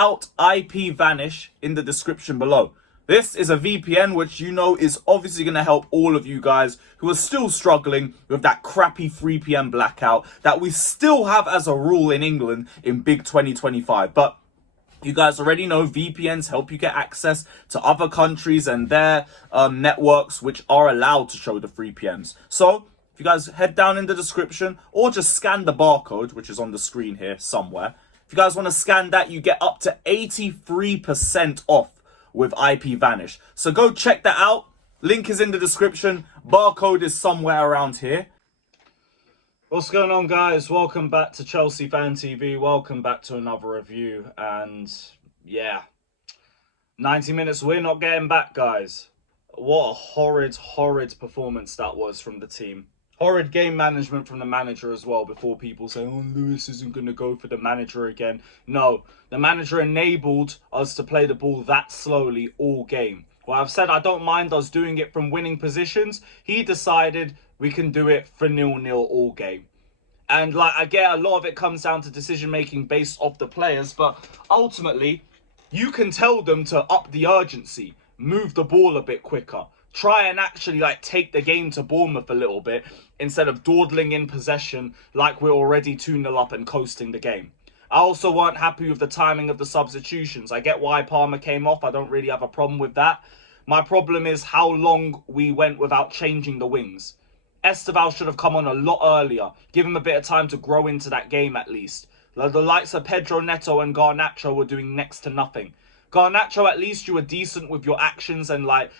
out IPVanish in the description below. This is a VPN which you know is obviously going to help all of you guys who are still struggling with that crappy 3 PM blackout that we still have as a rule in England in big 2025. But you guys already know VPNs help you get access to other countries and their networks which are allowed to show the 3 PMs. So if you guys head down in the description or just scan the barcode, which is on the screen here somewhere. If you guys want to scan that, you get up to 83% off with IPVanish. So go check that out. Link is in the description. Barcode is somewhere around here. What's going on, guys? Welcome back to Chelsea Fan TV. Welcome back to another review. And yeah, 90 minutes, we're not getting back, guys. What a horrid performance that was from the team. Horrid game management from the manager as well, before people say, oh, Lewis isn't going to go for the manager again. No, the manager enabled us to play the ball that slowly all game. Well, I've said I don't mind us doing it from winning positions. He decided we can do it for 0-0 all game. And like, I get a lot of it comes down to decision making based off the players, but ultimately you can tell them to up the urgency, move the ball a bit quicker, try and actually like take the game to Bournemouth a little bit instead of dawdling in possession like we're already 2-0 up and coasting the game. I also weren't happy with the timing of the substitutions. I get why Palmer came off. I don't really have a problem with that. My problem is how long we went without changing the wings. Esteval should have come on a lot earlier. Give him a bit of time to grow into that game at least. The likes of Pedro Neto and Garnacho were doing next to nothing. Garnacho, at least you were decent with your actions and like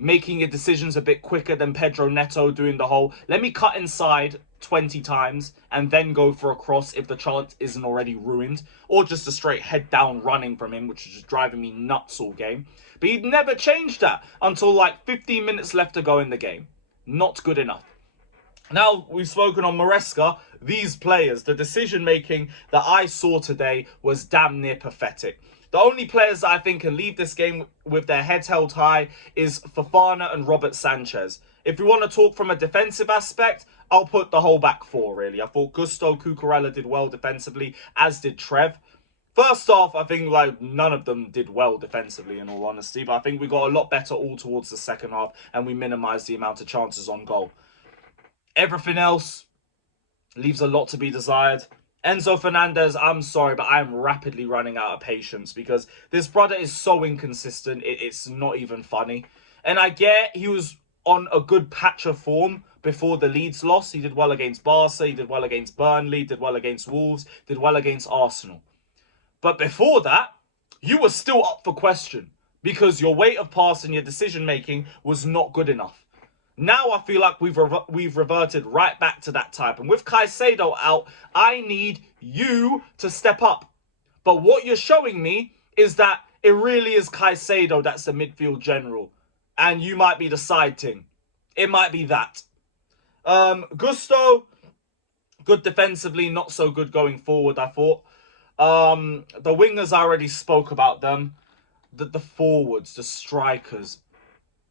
making your decisions a bit quicker than Pedro Neto doing the whole, let me cut inside 20 times and then go for a cross if the chance isn't already ruined. Or just a straight head down running from him, which is just driving me nuts all game. But he'd never changed that until like 15 minutes left to go in the game. Not good enough. Now we've spoken on Maresca, these players, the decision making that I saw today was damn near pathetic. The only players that I think can leave this game with their heads held high is Fofana and Robert Sanchez. If we want to talk from a defensive aspect, I'll put the whole back four, really. I thought Gusto, Cucurella did well defensively, as did Trev. First off, I think like none of them did well defensively, in all honesty. But I think we got a lot better all towards the second half and we minimised the amount of chances on goal. Everything else leaves a lot to be desired. Enzo Fernandez, I'm sorry, but I'm rapidly running out of patience because this brother is so inconsistent. It's not even funny. And I get he was on a good patch of form before the Leeds loss. He did well against Barca, he did well against Burnley, did well against Wolves, did well against Arsenal. But before that, you were still up for question because your weight of pass and your decision making was not good enough. Now I feel like we've reverted right back to that type. And with Caicedo out, I need you to step up. But what you're showing me is that it really is Caicedo that's the midfield general. And you might be the side ting. It might be that. Gusto, good defensively, not so good going forward, I thought. The wingers, I already spoke about them. The forwards, the strikers.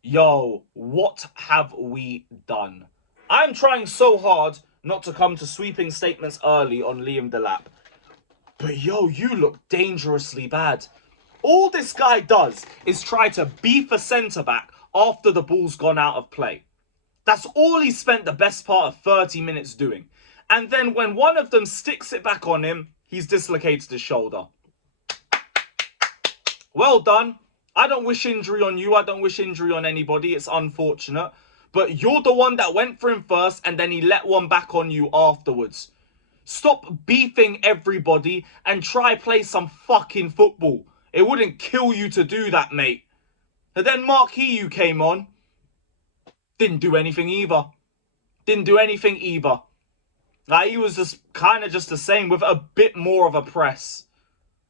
Yo, what have we done? I'm trying so hard not to come to sweeping statements early on Liam Delap. But yo, you look dangerously bad. All this guy does is try to beef a centre-back after the ball's gone out of play. That's all he spent the best part of 30 minutes doing. And then when one of them sticks it back on him, he's dislocated his shoulder. Well done. I don't wish injury on you. I don't wish injury on anybody. It's unfortunate. But you're the one that went for him first and then he let one back on you afterwards. Stop beefing everybody and try play some fucking football. It wouldn't kill you to do that, mate. And then Mark Hiu came on. Didn't do anything either. Didn't do anything either. Like, he was just kind of just the same with a bit more of a press.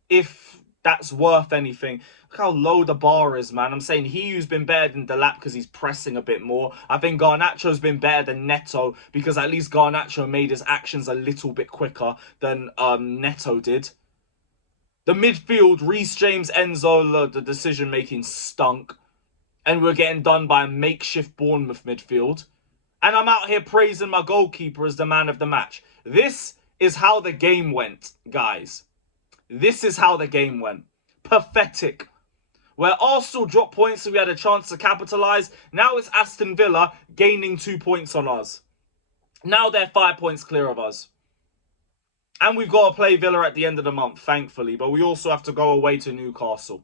If that's worth anything. Look how low the bar is, man. I'm saying Hiu's been better than Delap because he's pressing a bit more. I think Garnacho's been better than Neto because at least Garnacho made his actions a little bit quicker than Neto did. The midfield, Reece James, Enzo, the decision-making stunk. And we're getting done by a makeshift Bournemouth midfield. And I'm out here praising my goalkeeper as the man of the match. This is how the game went, guys. This is how the game went. pathetic. Where Arsenal dropped points so we had a chance to capitalise, now it's Aston Villa gaining 2 points on us. Now they're 5 points clear of us. And we've got to play Villa at the end of the month, thankfully. But we also have to go away to Newcastle.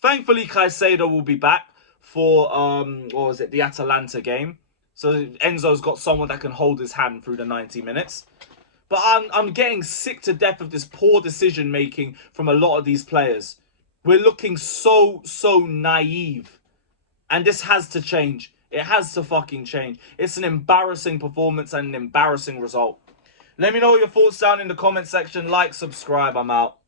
Thankfully, Caicedo will be back for, the Atalanta game. So Enzo's got someone that can hold his hand through the 90 minutes. But I'm getting sick to death of this poor decision-making from a lot of these players. We're looking so naive. And this has to change. It has to fucking change. It's an embarrassing performance and an embarrassing result. Let me know your thoughts down in the comment section. Like, subscribe. I'm out.